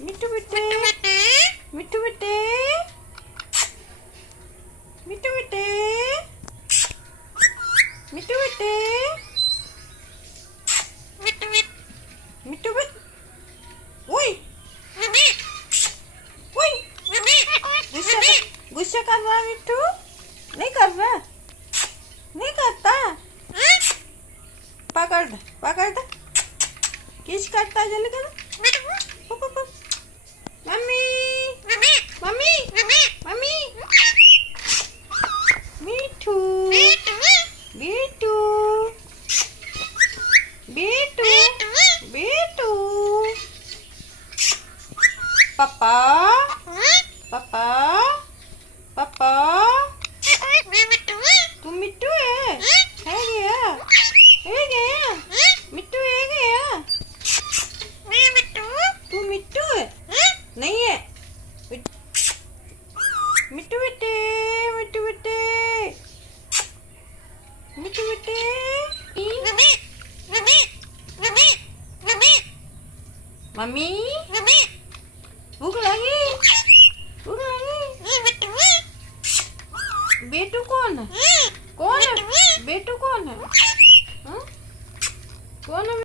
मिट्टू बेटे, मिट्टू बेटे, मिट्टू बेटे, मिट्टू बेटे, मिट्टू बेटे, ओए ओए, गुस्सा कर रहा मिट्टू? नहीं कर रहा, नहीं करता। पकड़ दे, पकड़ दे, किस करता है जल्दी कर। मम्मी मम्मी मम्मी, मिट्टू बेटू बेटू बेटू, पापा पापा पापा, तू मिट्टू है गया, है गया, मिट्टू है गया, तू मिट्टू है नहीं है। मिट्टू बेटे, मिट्टू बेटे, मिट्टू बेटे, मम्मी भूख लगी, भूख लगी। बेटू कौन है? कौन है बेटू? कौन है? हाँ? कौन है?